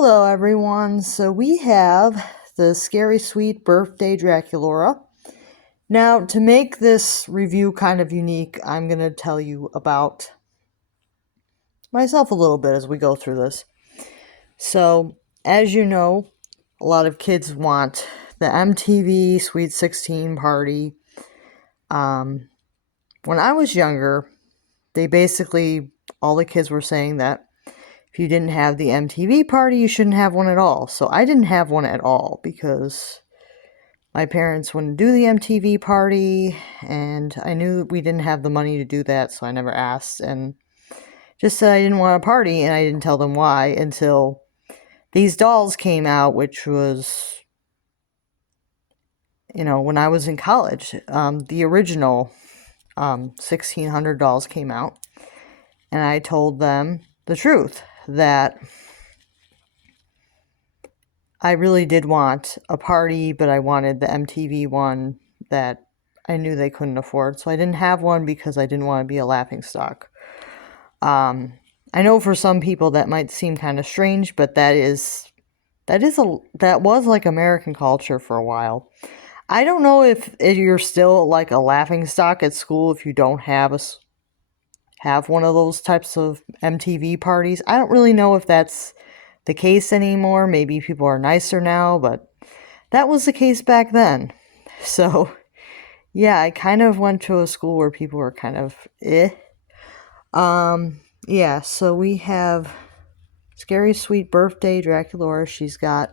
Hello everyone, so we have the Scary Sweet Birthday Draculaura. Now, to make this review kind of unique, I'm going to tell you about myself a little bit as we go through this. So, as you know, a lot of kids want the MTV Sweet 16 party. When I was younger, all the kids were saying that if you didn't have the MTV party, you shouldn't have one at all. So I didn't have one at all because my parents wouldn't do the MTV party, and I knew we didn't have the money to do that, so I never asked, and just said I didn't want a party, and I didn't tell them why until these dolls came out, which was, when I was in college. The original 1600 dolls came out, and I told them the truth, that I really did want a party, but I wanted the MTV one that I knew they couldn't afford. So I didn't have one because I didn't want to be a laughingstock. I know for some people that might seem kind of strange, but that was like American culture for a while. I don't know if you're still like a laughingstock at school if you don't have one of those types of MTV parties. I don't really know if that's the case anymore. Maybe people are nicer now, but that was the case back then. So, yeah, I kind of went to a school where people were kind of yeah, so we have Scary Sweet Birthday Draculaura. She's got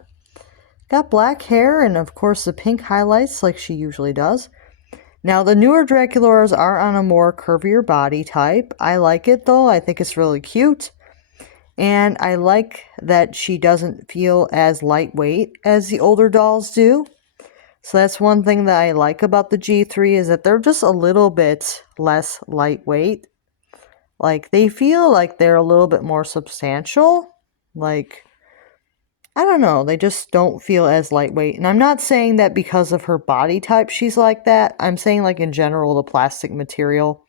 black hair and, of course, the pink highlights like she usually does. Now, the newer Draculauras are on a more curvier body type. I like it, though. I think it's really cute. And I like that she doesn't feel as lightweight as the older dolls do. So that's one thing that I like about the G3 is that they're just a little bit less lightweight. Like, they feel like they're a little bit more substantial. Like, I don't know, they just don't feel as lightweight. And I'm not saying that because of her body type she's like that. I'm saying, like, in general, the plastic material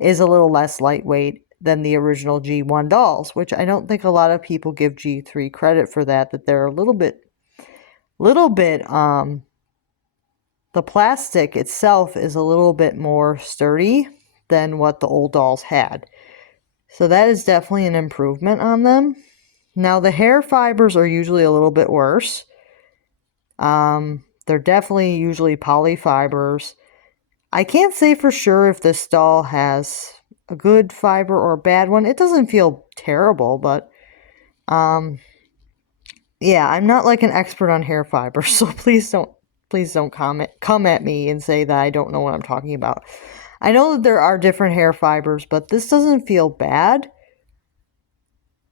is a little less lightweight than the original G1 dolls, which I don't think a lot of people give G3 credit for that they're a little bit, the plastic itself is a little bit more sturdy than what the old dolls had. So that is definitely an improvement on them. Now, the hair fibers are usually a little bit worse. They're definitely usually polyfibers. I can't say for sure if this doll has a good fiber or a bad one. It doesn't feel terrible, but yeah, I'm not like an expert on hair fibers, so please don't come at me and say that I don't know what I'm talking about. I know that there are different hair fibers, but this doesn't feel bad.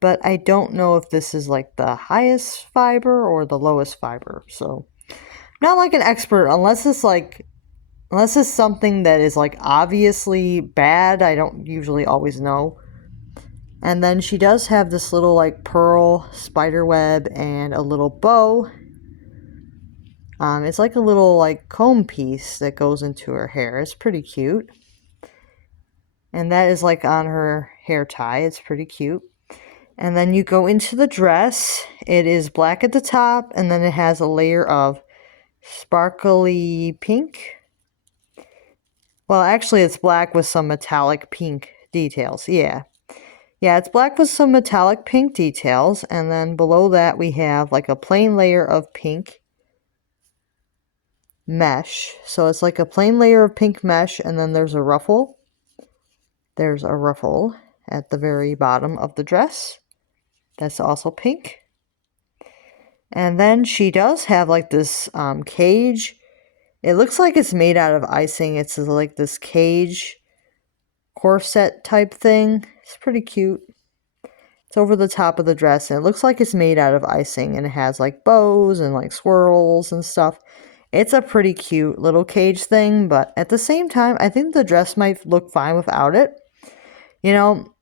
But I don't know if this is like the highest fiber or the lowest fiber. So, not like an expert unless it's something that is like obviously bad. I don't usually always know. And then she does have this little like pearl spider web and a little bow. It's like a little like comb piece that goes into her hair. It's pretty cute. And that is like on her hair tie. It's pretty cute. And then you go into the dress. It is black at the top, and then it has a layer of sparkly pink. Well, actually, it's black with some metallic pink details. Yeah, it's black with some metallic pink details, and then below that we have like a plain layer of pink mesh. So it's like a plain layer of pink mesh, and then there's a ruffle. There's a ruffle at the very bottom of the dress. That's also pink. And then she does have like this cage. It looks like it's made out of icing. It's like this cage corset type thing. It's pretty cute. It's over the top of the dress, and it looks like it's made out of icing, and it has like bows and like swirls and stuff. It's a pretty cute little cage thing, but at the same time, I think the dress might look fine without it.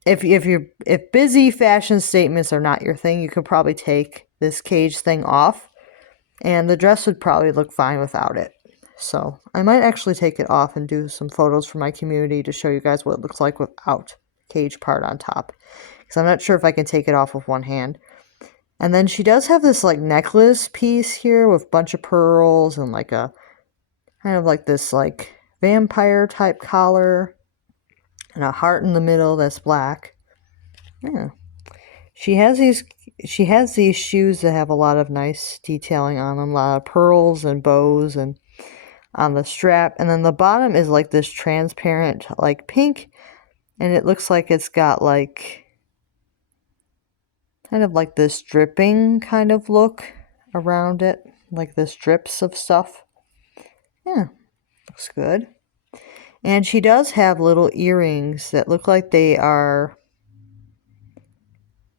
If busy fashion statements are not your thing, you could probably take this cage thing off, and the dress would probably look fine without it. So I might actually take it off and do some photos for my community to show you guys what it looks like without the cage part on top, because I'm not sure if I can take it off with one hand. And then she does have this like necklace piece here with a bunch of pearls and like a kind of like this like vampire type collar and a heart in the middle that's black. Yeah. She has these shoes that have a lot of nice detailing on them, a lot of pearls and bows and on the strap. And then the bottom is like this transparent like pink, and it looks like it's got like kind of like this dripping kind of look around it, like this drips of stuff. Yeah, looks good. And she does have little earrings that look like they are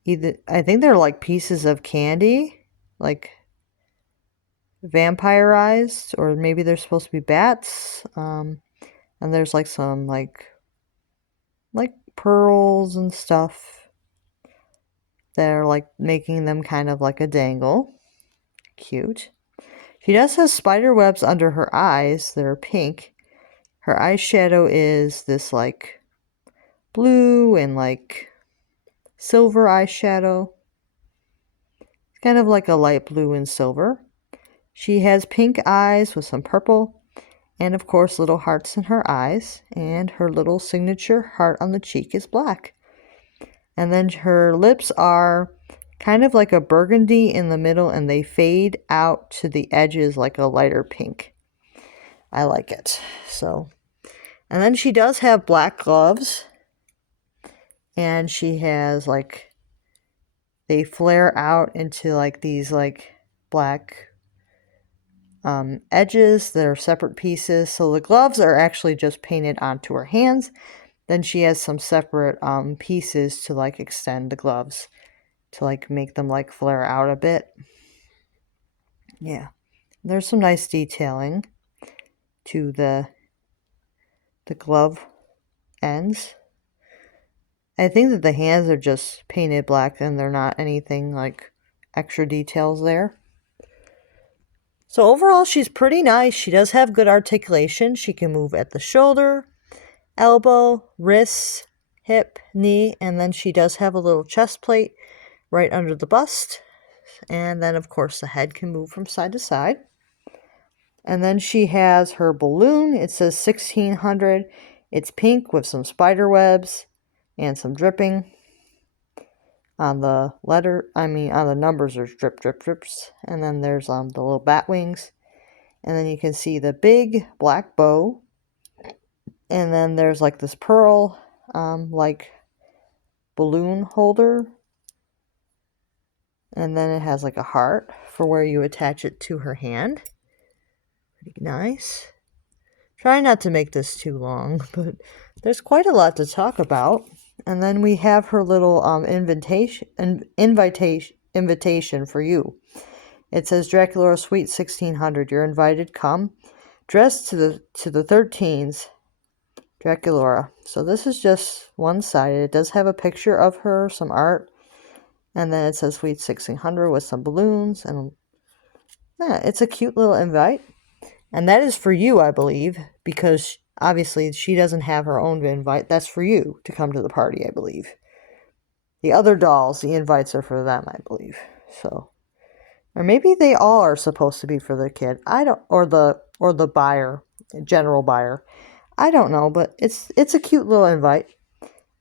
either, I think they're like pieces of candy, like vampirized, or maybe they're supposed to be bats. And there's like some like pearls and stuff that are like making them kind of like a dangle. Cute. She does have spider webs under her eyes that are pink. Her eyeshadow is this like blue and like silver eyeshadow. It's kind of like a light blue and silver. She has pink eyes with some purple, and of course little hearts in her eyes, and her little signature heart on the cheek is black. And then her lips are kind of like a burgundy in the middle, and they fade out to the edges like a lighter pink. I like it. So, and then she does have black gloves, and she has like, they flare out into like these like black edges that are separate pieces. So the gloves are actually just painted onto her hands. Then she has some separate pieces to like extend the gloves to like make them like flare out a bit. Yeah, there's some nice detailing to the glove ends. I think that the hands are just painted black and they're not anything like extra details there. So overall, she's pretty nice. She does have good articulation. She can move at the shoulder, elbow, wrist, hip, knee, and then she does have a little chest plate right under the bust. And then, of course, the head can move from side to side. And then she has her balloon. It says 1600. It's pink with some spider webs and some dripping. On the on the numbers, there's drip, drip, drips. And then there's the little bat wings. And then you can see the big black bow. And then there's like this pearl, like balloon holder. And then it has like a heart for where you attach it to her hand. Pretty nice. Try not to make this too long, but there's quite a lot to talk about. And then we have her little invitation for you. It says Draculaura Suite 1600. You're invited. Come, dressed to the 13s, Draculaura. So this is just one-sided. It does have a picture of her, some art, and then it says Suite 1600 with some balloons, and yeah, it's a cute little invite. And that is for you, I believe, because obviously she doesn't have her own invite. That's for you to come to the party, I believe. The other dolls, the invites are for them, I believe. So, or maybe they all are supposed to be for the kid. I don't, or the buyer, general buyer. I don't know, but it's a cute little invite.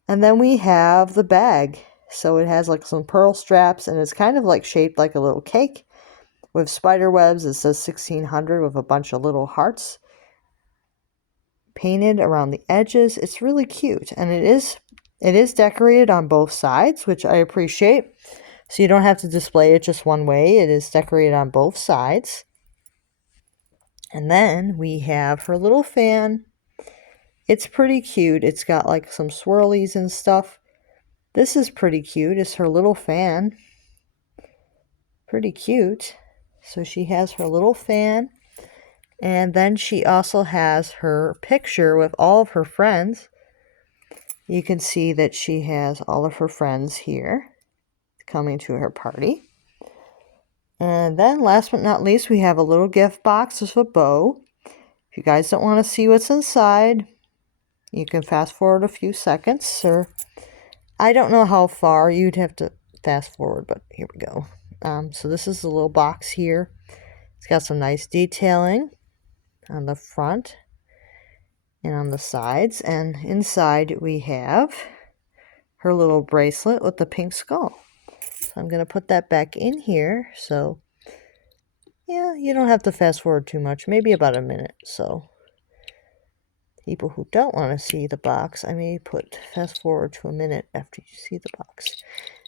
And then we have the bag. So it has like some pearl straps, and it's kind of like shaped like a little cake with spider webs. It says 1600 with a bunch of little hearts painted around the edges. It's really cute, and it is decorated on both sides, which I appreciate. So you don't have to display it just one way. It is decorated on both sides. And then we have her little fan. It's pretty cute. It's got like some swirlies and stuff. This is pretty cute. It's her little fan. Pretty cute. So she has her little fan. And then she also has her picture with all of her friends. You can see that she has all of her friends here coming to her party. And then last but not least, we have a little gift box with a bow. If you guys don't want to see what's inside, you can fast forward a few seconds, or I don't know how far you'd have to fast forward, but here we go. So this is the little box here. It's got some nice detailing on the front and on the sides. And inside we have her little bracelet with the pink skull. So I'm going to put that back in here. So yeah, you don't have to fast forward too much, maybe about a minute. So people who don't want to see the box, I may put fast forward to a minute after you see the box.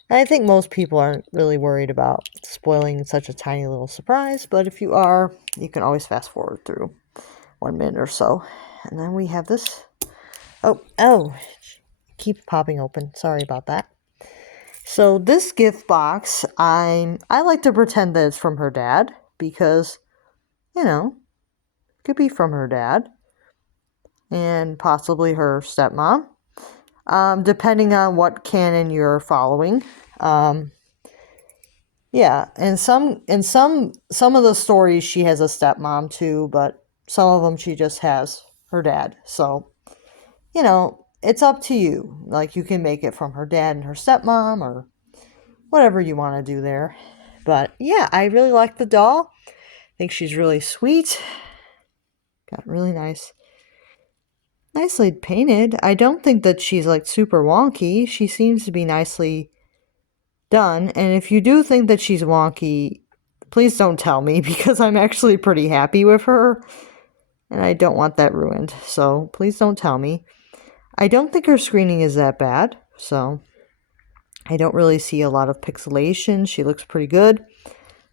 And I think most people aren't really worried about spoiling such a tiny little surprise, but if you are, you can always fast forward through 1 minute or so. And then we have this. Oh, keep popping open. Sorry about that. So this gift box, I like to pretend that it's from her dad because, you know, it could be from her dad and possibly her stepmom, depending on what canon you're following. Yeah, and some of the stories she has a stepmom too, but some of them she just has her dad. So, you know, it's up to you. Like, you can make it from her dad and her stepmom or whatever you want to do there. But yeah, I really like the doll. I think she's really sweet. Got really nicely painted. I don't think that she's like super wonky. She seems to be nicely done. And if you do think that she's wonky, please don't tell me because I'm actually pretty happy with her and I don't want that ruined. So please don't tell me. I don't think her screening is that bad. So I don't really see a lot of pixelation. She looks pretty good.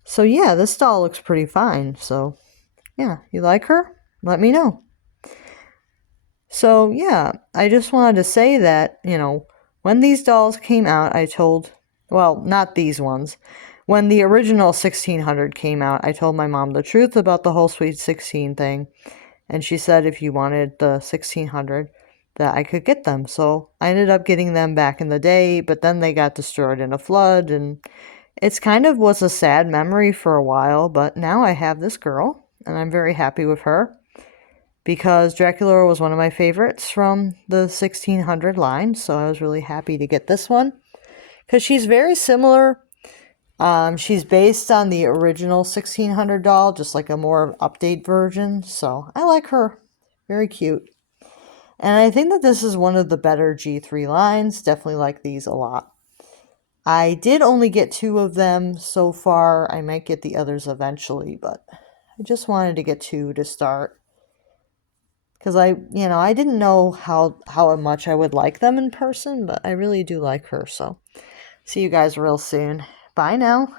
So yeah, this doll looks pretty fine. So yeah, you like her? Let me know. So yeah, I just wanted to say that, you know, when these dolls came out, well, not these ones. When the original 1600 came out, I told my mom the truth about the whole Sweet 16 thing. And she said if you wanted the 1600, that I could get them. So I ended up getting them back in the day, but then they got destroyed in a flood. And it's kind of was a sad memory for a while, but now I have this girl, and I'm very happy with her. Because Draculaura was one of my favorites from the 1600 line, so I was really happy to get this one. Because she's very similar. She's based on the original 1600 doll, just like a more update version, so I like her. Very cute. And I think that this is one of the better G3 lines. Definitely like these a lot. I did only get 2 of them so far. I might get the others eventually, but I just wanted to get 2 to start. Because I didn't know how much I would like them in person, but I really do like her. So, see you guys real soon. Bye now.